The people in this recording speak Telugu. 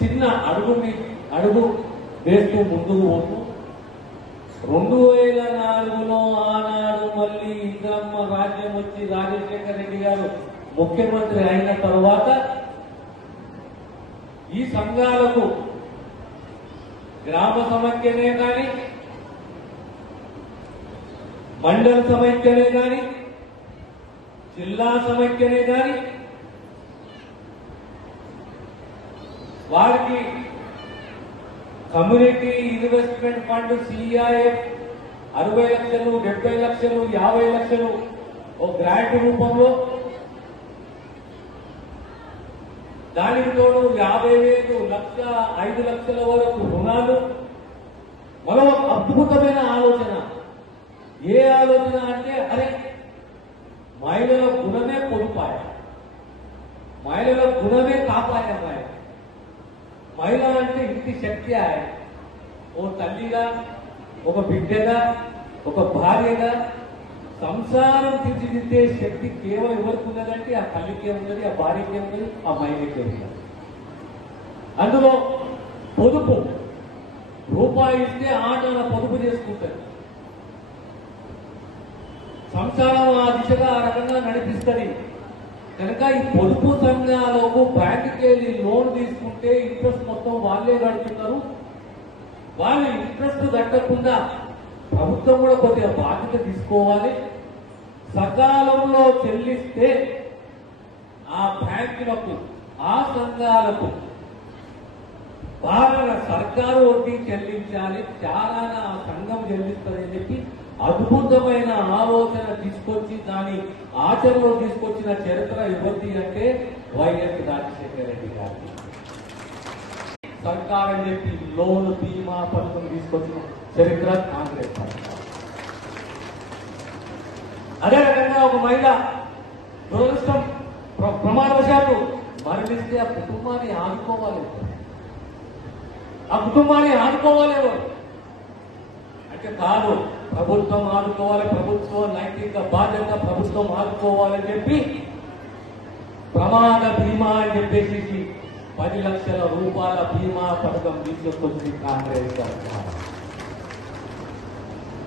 చిన్న అడుగు వేస్తూ ముందుకు పోతూ 2004లో ఆనాడు మళ్ళీ ఇంద్రమ్మ రాజ్యం వచ్చి రాజశేఖర రెడ్డి గారు ముఖ్యమంత్రి అయిన తర్వాత ఈ సంఘాలకు గ్రామ సమైక్యనే కానీ మండల సమైక్యనే కానీ జిల్లా సమైక్యనే కానీ వారికి కమ్యూనిటీ ఇన్వెస్ట్మెంట్ ఫండ్ సిఐఎఫ్ 60 లక్షలు 70 లక్షలు 50 లక్షలు ఓ గ్రాంట్ రూపంలో, దానికి తోడు 50,000 లక్ష 5 లక్షల వరకు రుణాలు. మరో అద్భుతమైన ఆలోచన. ఏ ఆలోచన అంటే అరే మహిళల గుణమే పొదుపాయ, మహిళల గుణమే కాపాయ. మహిళ అంటే ఇంటి శక్తి ఆయన. ఓ తల్లిగా, ఒక బిడ్డగా, ఒక భార్యగా సంసారం తీర్చిదిద్దే శక్తి కేవలం ఎవరికి ఉన్నదంటే ఆ తల్లికే ఉన్నది, ఆ భార్యకే ఉన్నది, ఆ మహిళకే ఉన్నది. అందులో పొదుపు రూపాయి ఇస్తే ఆటల పొదుపు చేసుకుంటుంది. సంసారం ఆ దిశగా ఆ రకంగా నడిపిస్తుంది. కనుక ఈ పొదుపు సంఘాలకు బ్యాంకుకి వెళ్ళి లోన్ తీసుకుంటే ఇంట్రెస్ట్ మొత్తం వాళ్ళే కడుతున్నారు. వాళ్ళు ఇంట్రెస్ట్ కట్టకుండా ప్రభుత్వం కూడా కొద్దిగా బాధ్యత తీసుకోవాలి. సకాలంలో చెల్లిస్తే ఆ బ్యాంకులకు, ఆ సంఘాలకు బాగా సర్కారు వడ్డీ చెల్లించాలి, చాలా ఆ సంఘం చెల్లిస్తుందని చెప్పి అద్భుతమైన ఆలోచన తీసుకొచ్చి దాని ఆచరణలో తీసుకొచ్చిన చరిత్ర ఎవరిది అంటే వైఎస్ రాజశేఖర రెడ్డి గారి. సర్కార్ అని చెప్పి లోన్ బీమా పథకం తీసుకొచ్చిన చరిత్ర కాంగ్రెస్ పార్టీ. అదే రకంగా ఒక మహిళ దురదృష్టం ప్రమాదవశాత్తు మరణిస్తే ఆ కుటుంబాన్ని ఆదుకోవాలి. ఆ కుటుంబాన్ని ఆదుకోవాలి ఎవరు అంటే కాదు, ప్రభుత్వం ఆదుకోవాలి, ప్రభుత్వం నైతిక బాధ్యత, ప్రభుత్వం ఆదుకోవాలని చెప్పి ప్రమాద బీమా అని చెప్పేసి 10 లక్షల రూపాయల బీమా పథకం తీసుకొచ్చింది కాంగ్రెస్ సర్కార్.